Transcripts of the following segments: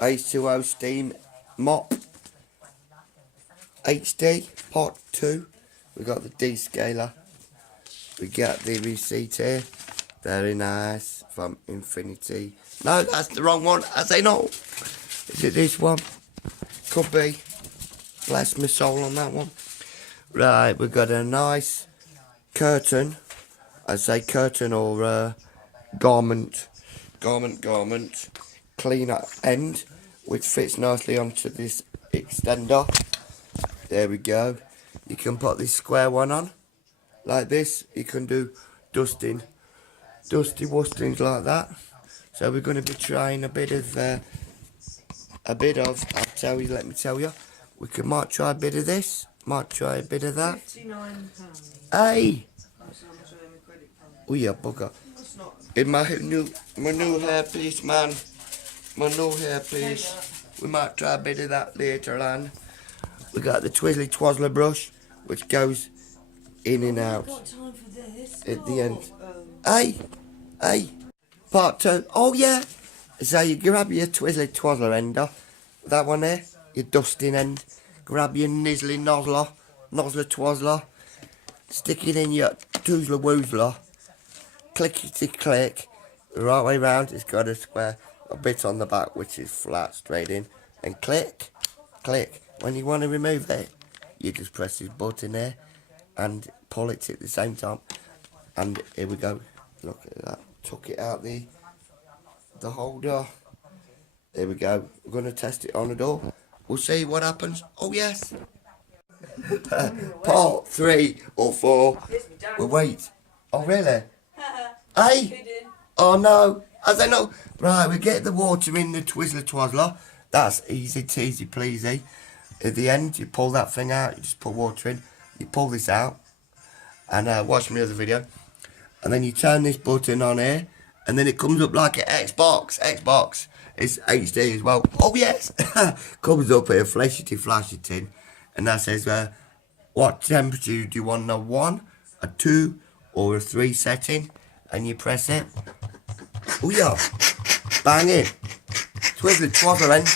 H20 steam mop. HD part 2. We got the descaler. We got the receipt here. Very nice from Infinity. No, that's the wrong one. I say no. Is it this one? Could be. Bless my soul on that one. Right, we've got a nice curtain. I say curtain or garment. Cleaner end, which fits nicely onto this extender. There we go. You can put this square one on, like this. You can do dusty wustings like that. So we're going to be trying a bit of, let me tell you, might try a bit of this, might try a bit of that. £59. Hey! Oh yeah, bugger. In my new hairpiece, man. My new hairpiece. We might try a bit of that later on. We got the Twizzly Twazzler brush, which goes in and out Got time for this. at the end. Hey, part 2. Oh yeah. So you grab your Twizzly Twazzler ender, that one there, your dusting end. Grab your Nozzle Twazzler, stick it in your Toozler Woozler. Clickety-click, the right way round. It's got a square, a bit on the back which is flat, straight in, and click. When you want to remove it, you just press this button there and pull it at the same time. And here we go. Look at that. Took it out the holder. There we go. We're going to test it on the door. We'll see what happens. Oh yes. Part 3 or 4. We'll wait. Oh really? Hey! Oh no! I say no. Right, we get the water in the Twizzler Twazzler. That's easy teasy pleasy. At the end, you pull that thing out. You just put water in. You pull this out, and watch my other video. And then you turn this button on here, and then it comes up like an Xbox. It's HD as well. Oh yes! Comes up here, flashy tin, and that says, what temperature do you want? A 1, a 2, or a 3 setting? And you press it. Oh yeah. Bang it. Twizzly Twazzler end.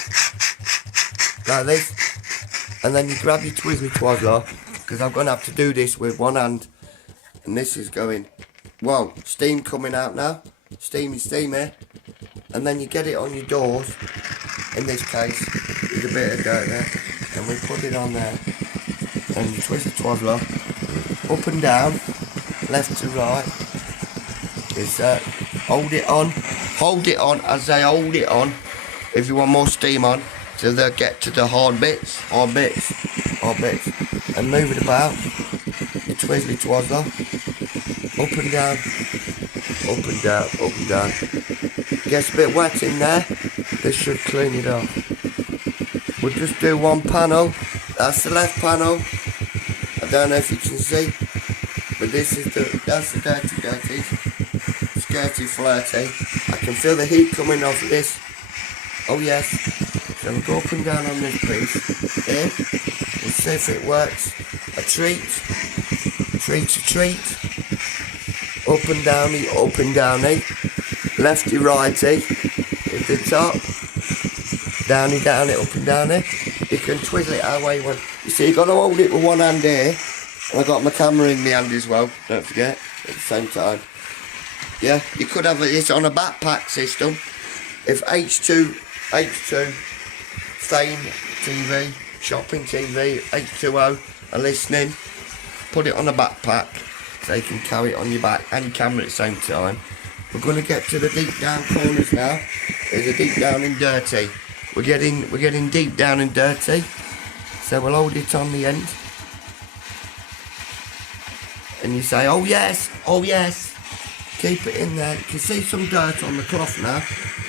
Like this. And then you grab your Twizzly Twazzler, because I'm going to have to do this with one hand. And this is going, well, steam coming out now. Steamy here. And then you get it on your doors. In this case, there's a bit of dirt there. And we put it on there. And you twist the Twazzler up and down, left to right. Is hold it on, as they hold it on, if you want more steam on, till they get to the hard bits, and move it about, the Twizzly Twazzler, up and down, gets a bit wet in there, this should clean it up. We'll just do one panel, that's the left panel, I don't know if you can see, but that's the dirty. Skirty flirty. I can feel the heat coming off this. Oh yes. So we'll go up and down on this piece. Here. We'll see if it works. A treat. Up and downy. Lefty righty. At the top. Downy, up and downy. You can twizzle it our way one. You see, you've got to hold it with one hand here. And I've got my camera in my hand as well. Don't forget. At the same time. Yeah, you could have this on a backpack system. If H2, Fame TV, Shopping TV, H20 are listening, put it on a backpack so you can carry it on your back and your camera at the same time. We're going to get to the deep down corners now. There's a deep down and dirty. We're getting deep down and dirty. So we'll hold it on the end. And you say, oh yes. Keep it in there. You can see some dirt on the cloth now.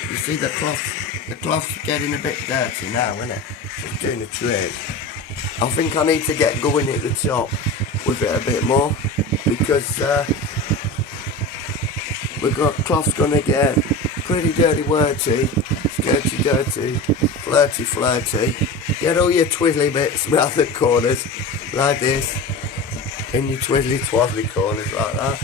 You see the cloth's getting a bit dirty now, isn't it? It's doing the trick. I think I need to get going at the top with it a bit more, because we've got cloth's gonna get pretty dirty, skirty dirty, flirty. Get all your twizzly bits around the corners, like this, in your twizzly twazzly corners like that.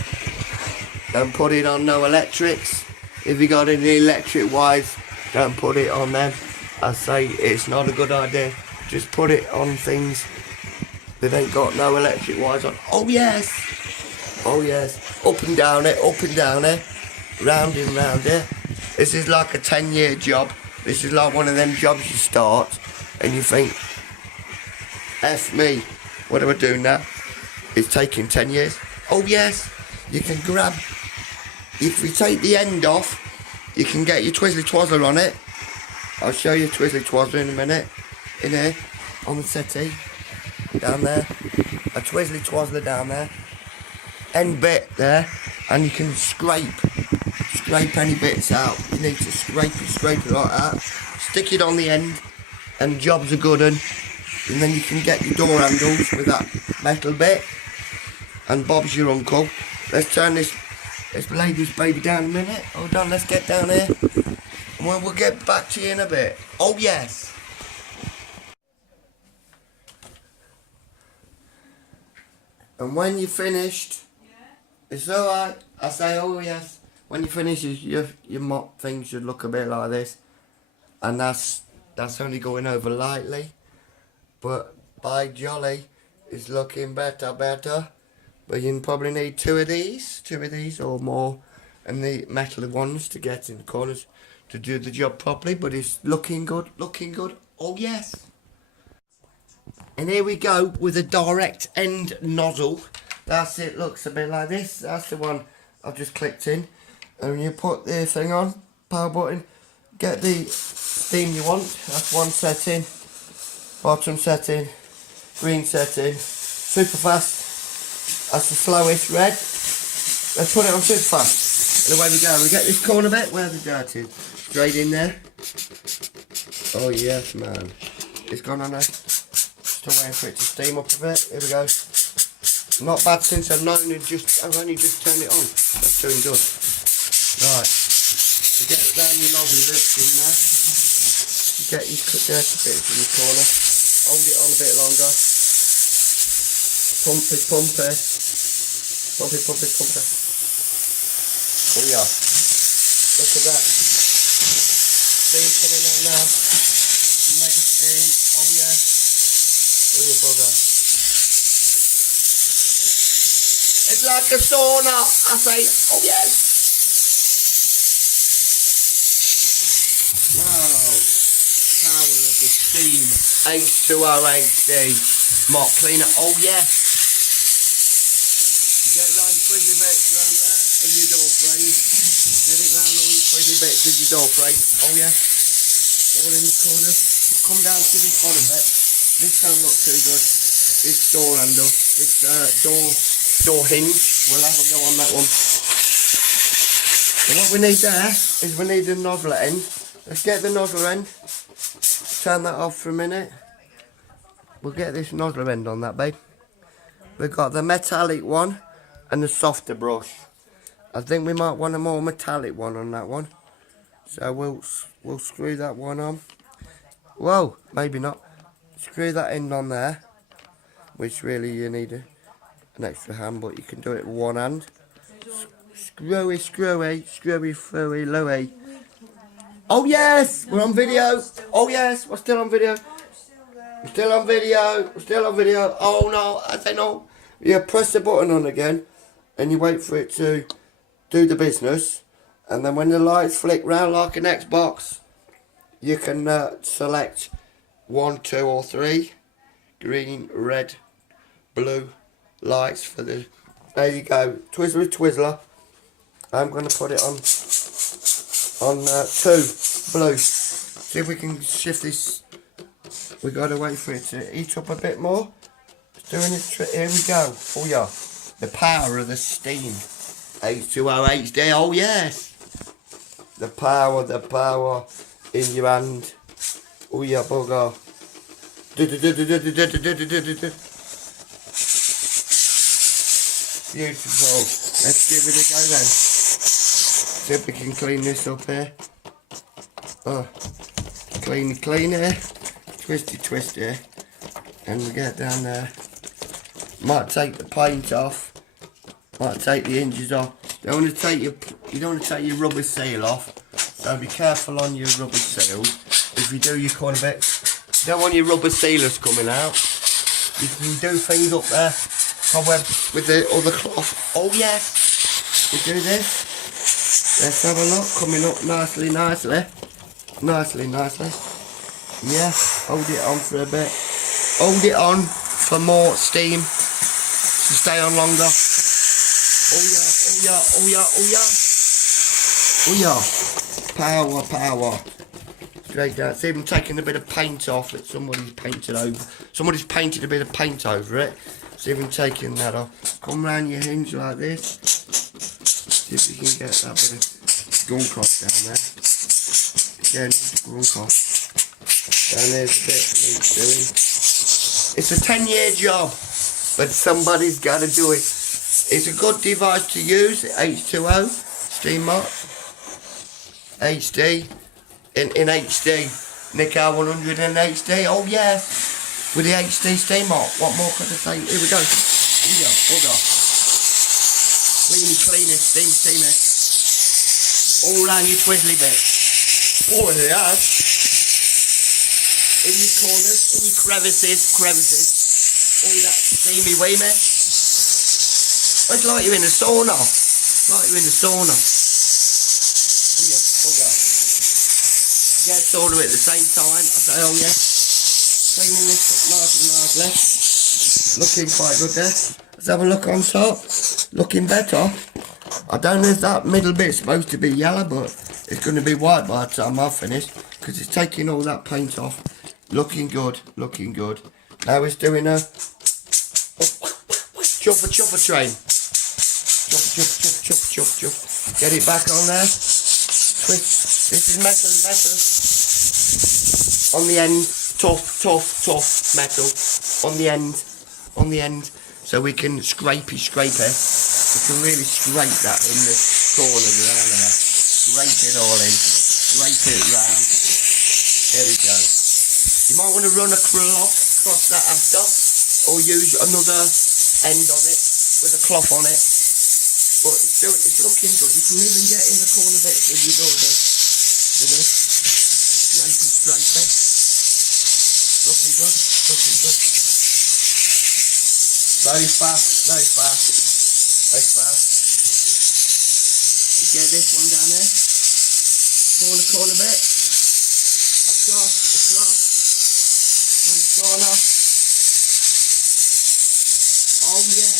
Don't put it on no electrics. If you got any electric wires Don't put it on them. I say it's not a good idea. Just put it on things that ain't got no electric wires on. Oh yes! Oh yes. Up and down it, round and round it. This is like a 10-year job. This is like one of them jobs you start and you think, F me, what am I doing now? It's taking 10 years. Oh yes, you can grab, if we take the end off, you can get your twizzly twazzler on it. I'll show you twizzly twazzler in a minute. In here, on the settee, down there. A twizzly twazzler down there. End bit there, and you can scrape any bits out. You need to scrape it like that. Stick it on the end, and job's a good one. And then you can get your door handles with that metal bit. And Bob's your uncle. Let's lay this baby down a minute. Hold on, let's get down here. And we'll get back to you in a bit. Oh yes. And when you're finished, it's alright. I say, oh yes. When you finish, your mop thing should look a bit like this. And that's only going over lightly. But by jolly, it's looking better. But you probably need two of these or more. And the metal ones to get in the corners to do the job properly. But it's looking good. Oh yes. And here we go with a direct end nozzle. That's it, looks a bit like this. That's the one I've just clicked in. And you put the thing on, power button, get the steam you want. That's one setting, bottom setting, green setting, super fast. That's the slowest, red. Let's put it on super fast. And away we go. We get this corner bit, where the dirt is. Straight in there. Oh yes, man. It's gone on there. Still waiting for it to steam up a bit. Here we go. Not bad since I've only just turned it on. That's doing good. Right. You get down your nozzle bits in there. You get your dirty bits in the corner. Hold it on a bit longer. Pump it. Oh yeah. Look at that. Steam coming out now. Mega steam. Oh yeah. Oh you bugger. It's like a sauna. I say, oh yes. Wow. Power of the steam. H20HD mop cleaner. Oh yes. You get round twizzly bits around there of your door frame. Get it round all your twizzly bits of your door frame. Oh yes. All in the corner. We'll come down to this bottom bit. This don't look too good. This door handle. This door hinge. We'll have a go on that one. And what we need there is we need the nozzle end. Let's get the nozzle end. Turn that off for a minute. We'll get this nozzle end on that, babe. We've got the metallic one and the softer brush. I think we might want a more metallic one on that one. So we'll screw that one on. Whoa, maybe not. Screw that end on there. Which really you need an extra hand, but you can do it with one hand. Screwy, Louie. Oh yes, we're on video. Oh yes, we're still on video. We're still on video. Oh no, I say no. You press the button on again, and you wait for it to do the business. And then when the lights flick round like an Xbox, you can select 1, 2 or 3. Green, red, blue lights for the... There you go. Twizzler. I'm going to put it on 2, blue. See if we can shift this. We got to wait for it to heat up a bit more. It's doing its trick. Here we go. Oh yeah. The power of the steam. H20HD. Oh yes. The power in your hand. Oh yeah, bugger. Beautiful. Let's give it a go then. See if we can clean this up here. Oh, clean here. Twist here. And we get down there. Might take the paint off. Might take the hinges off. You don't want to take your rubber seal off. So be careful on your rubber seals. If you do your corner bit, you don't want your rubber sealers coming out. You can do things up there, cobweb with the other cloth. Oh yes, we do this. Let's have a look, coming up nicely. Yeah, hold it on for a bit. Hold it on for more steam to stay on longer. Oh yeah. Power. Straight down. See, I'm taking a bit of paint off that somebody's painted over. Somebody's painted a bit of paint over it. See if I'm taking that off. Come round your hinge like this. See if you can get that bit of gun cross down there. Again, gun cross. And there's a bit that needs doing. It's a 10-year job, but somebody's got to do it. It's a good device to use, the H20 steam mop. HD. In HD. Nick R100 in HD. Oh yeah. With the HD steam mop. What more could I say? Here we go. Here, hold on. Clean it, steam it. All around your twizzly bit. Oh, it has. In your corners, in your crevices. All that steamy weemy. It's like you're in a sauna. Here, hold on. Get sauna at the same time. I say, oh yeah. Cleaning this up nicely. Looking quite good there. Let's have a look on top. Looking better. I don't know if that middle bit's supposed to be yellow, but it's going to be white by the time I've finished, because it's taking all that paint off. Looking good. Now it's doing a chuffer train. Chuff. Get it back on there. Twist. This is metal. On the end. Tough metal. On the end. So we can scrape it. We can really scrape that in the corners around there. Scrape it all in. Scrape it round. There we go. You might want to run a cloth across that after, or use another end on it with a cloth on it. But it's looking good. You can even get in the corner bits if you do this. Scrape it. Looking good. Very fast. You get this one down there. Corner bit. Across. Corner. Oh yeah.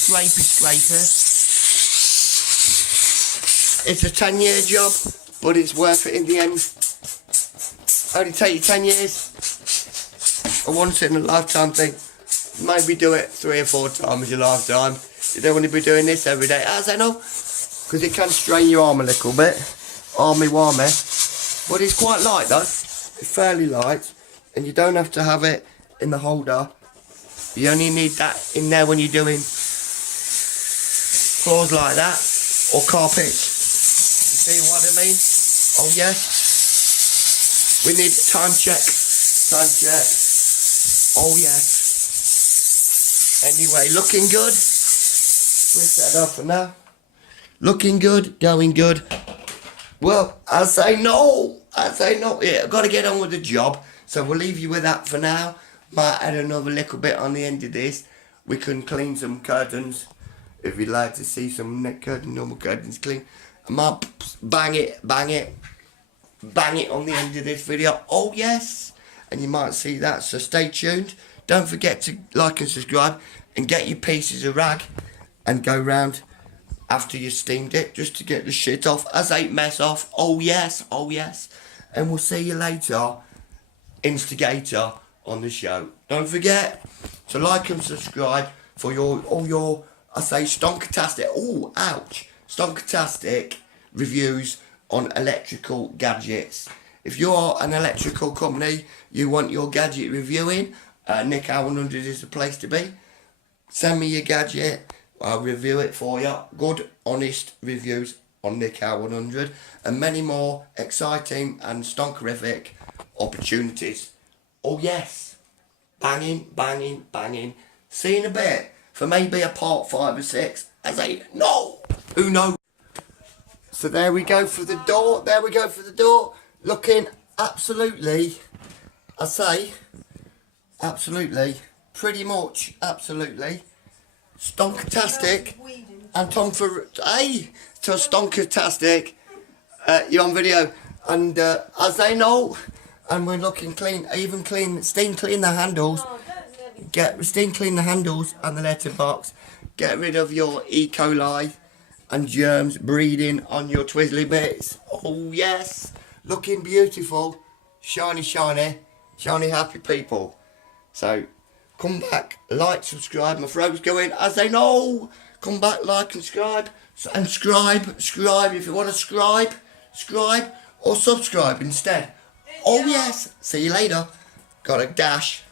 Scrape it. It's a 10-year job, but it's worth it in the end. Only take you 10 years. A once in a lifetime thing. Maybe do it 3 or 4 times your lifetime. You don't want to be doing this every day. As I know, because it can strain your arm a little bit. Army-warmy. But it's quite light though. It's fairly light. And you don't have to have it in the holder. You only need that in there when you're doing floors like that. Or carpets. You see what I mean? Oh yes. We need time check. Oh yes. Anyway, looking good. Switch that off for now. Looking good, going good. Well, I say no. Yeah, I've got to get on with the job. So we'll leave you with that for now. Might add another little bit on the end of this. We can clean some curtains. If you'd like to see some normal curtains clean. I might bang it on the end of this video. Oh yes. And you might see that. So stay tuned. Don't forget to like and subscribe. And get your pieces of rag. And go round after you steamed it. Just to get the shit off. As ain't mess off. Oh yes. And we'll see you later. Instigator on the show. Don't forget to like and subscribe for all your I say stonkatastic. Oh, ouch. Stonkatastic reviews on electrical gadgets. If you're an electrical company, you want your gadget reviewing, Nick R100 is the place to be. Send me your gadget, I'll review it for you. Good, honest reviews on Nick R100 and many more exciting and stonkerific opportunities. Oh yes, banging. See you in a bit for maybe a part 5 or 6. I say no, who knows? So there we go for the door. There we go for the door. Looking absolutely, I say, absolutely, pretty much, absolutely, stonkatastic. And Tom for, hey, to stonkatastic. You're on video. And as they know, and we're looking clean, even clean, steam clean the handles. Steam clean the handles and the letterbox. Get rid of your E. coli and germs breeding on your twizzly bits. Oh yes, looking beautiful, shiny, shiny, shiny, happy people. So come back, like, subscribe. My throat's going, as they know. Come back, like and subscribe, and scribe if you want to scribe or subscribe instead. Oh yes, see you later. Got a dash.